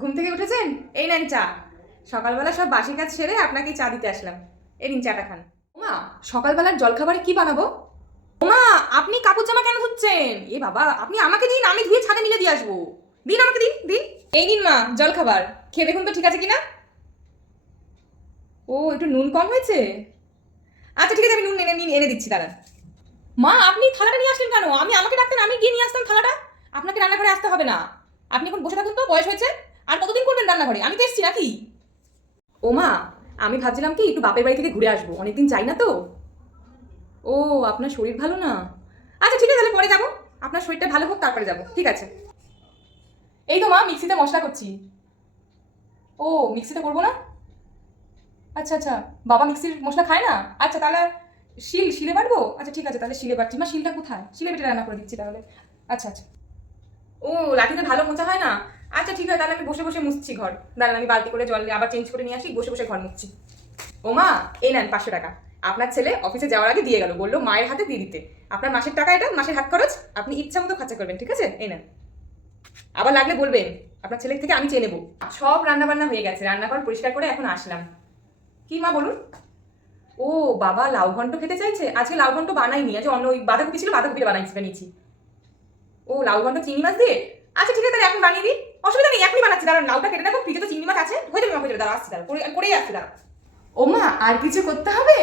ঘুম থেকে উঠেছেন? এই নেন চা। সকালবেলা সব বাসি কাজ সেরে আপনাকে চা দিতে আসলাম। এই নিন চাটা খান। ওমা, সকালবেলার জলখাবারে কি বানাবো? ওমা, আপনি কাপড় জামা কেন ধুচ্ছেন? এ বাবা, আপনি আমাকে দিন, আমি ধুয়ে ছাদে মিলে দিয়ে আসবো। দিন আমাকে, দিন দিন। এই নিন মা, জলখাবার খেয়ে দেখুন তো ঠিক আছে কিনা। ও, একটু নুন কম হয়েছে। আচ্ছা ঠিক আছে, আমি নুন এনে দিচ্ছি, দাঁড়ান। মা, আপনি থালাটা নিয়ে আসলেন কেন? আমাকে ডাকতেন, আমি গিয়ে নিয়ে আসতাম থালাটা। আপনাকে রান্নাঘরে আসতে হবে না। আপনি এখন বসে থাকুন তো, বয়স হয়েছে। আর কতদিন করবেন রান্নাঘরে? আমি তো এসছি নাকি? ও মা, আমি ভাবছিলাম কি একটু বাপের বাড়ি থেকে ঘুরে আসবো, অনেকদিন যাই না তো। ও, আপনার শরীর ভালো না? আচ্ছা ঠিক আছে, তাহলে পরে যাবো। আপনার শরীরটা ভালো হোক, তারপরে যাবো, ঠিক আছে। এই তো মা, মিক্সিতে মশলা করছি। ও, মিক্সিতে করবো না? আচ্ছা আচ্ছা, বাবা মিক্সির মশলা খায় না? আচ্ছা তাহলে শিলে বাটবো। আচ্ছা ঠিক আছে, তাহলে শিলে বাটছি। মা, শিলটা কোথায়? শিলে বেটে রান্না করে দিচ্ছি তাহলে। আচ্ছা আচ্ছা। ও, লাঠিতে ভালো মোছা হয় না? আচ্ছা ঠিক আছে, তাহলে আমি বসে বসে মুছছি ঘর। দাঁড়ান, আমি বালতি করে জল আবার চেঞ্জ করে নিয়ে আসি, বসে বসে ঘর মুছছি। ও মা, এই নেন 500 টাকা। আপনার ছেলে অফিসে যাওয়ার আগে দিয়ে গেল, বললো মায়ের হাতে দিয়ে দিতে। আপনার মাসের টাকা, এটা মাসের হাত খরচ, আপনি ইচ্ছা মতো খরচা করবেন, ঠিক আছে? এই নেন। আবার লাগলে বলবেন, আপনার ছেলের থেকে আমি চেয়ে নেবো। সব রান্না বান্না হয়ে গেছে, রান্নাঘর পরিষ্কার করে এখন আসলাম। কি মা, বলুন। ও বাবা, লাউ ঘন্ট খেতে চাইছে। আজকে লাউ ঘন্ট বানাইনি, আজ অন্য ওই বাঁধাকপি ছিল, বাঁধাকপিটা বানিয়েছি। ও, লাউ ঘন্ট চিংড়ি মাছ দিয়ে। আচ্ছা ঠিক আছে, তাহলে এখন বানিয়ে দিই। অসুবিধা নেই, এখনই বানাচ্ছি, দাঁড়ান। লাউটা কেটে নেবো, ফ্রিজে তো চিংড়ি মাছ আছে, হয়ে যাবে মা, হয়ে যাবে। দাঁড়া, আসছি, দাঁড়া, করেই আসছি, দাঁড়া। ও মা, আর কিছু করতে হবে?